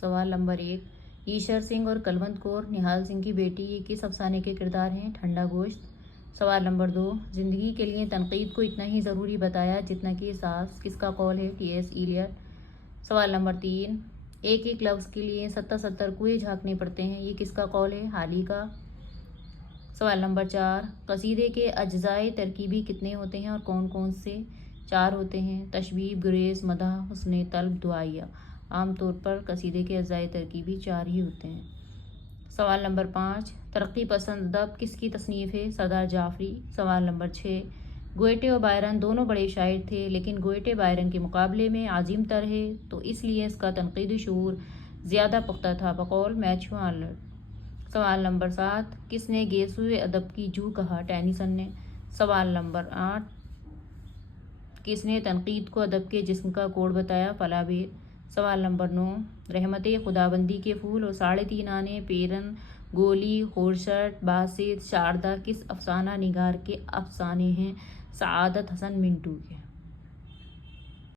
سوال نمبر 1، ایشر سنگھ اور کلونت کور نہال سنگھ کی بیٹی، یہ کس افسانے کے کردار ہیں؟ ٹھنڈا گوشت۔ سوال نمبر 2، زندگی کے لیے تنقید کو اتنا ہی ضروری بتایا جتنا کہ احساس، کس کا قول ہے؟ T S Eliot. سوال نمبر 3، ایک ایک لفظ کے لیے 70 کنویں جھانکنے پڑتے ہیں، یہ کس کا قول ہے؟ حالی کا۔ سوال نمبر 4، قصیدے کے اجزائے ترکیبی کتنے ہوتے ہیں اور کون کون سے؟ 4 ہوتے ہیں: تشبیب، گریز، مدح، حسن طلب، دعائیہ۔ عام طور پر قصیدے کے اجزائے ترکیبی 4 ہی ہوتے ہیں۔ سوال نمبر 5، ترقی پسند ادب کس کی تصنیف ہے؟ سردار جعفری۔ سوال نمبر 6، گوئٹے اور بائرن دونوں بڑے شاعر تھے، لیکن گوئٹے بائرن کے مقابلے میں عظیم تر ہے، تو اس لیے اس کا تنقیدی شعور زیادہ پختہ تھا، بقول میتھیو آرنولڈ۔ سوال نمبر 7، کس نے گیسوئے ادب کی جو کہا؟ ٹینیسن نے۔ سوال نمبر 8، کس نے تنقید کو ادب کے جسم کا کوڈ بتایا؟ فلابیر۔ سوال نمبر 9، رحمت خداوندی کے پھول اور 3.5 آنے، پیرن، گولی، خورشید، باسط، شاردا کس افسانہ نگار کے افسانے ہیں؟ سعادت حسن منٹو کے۔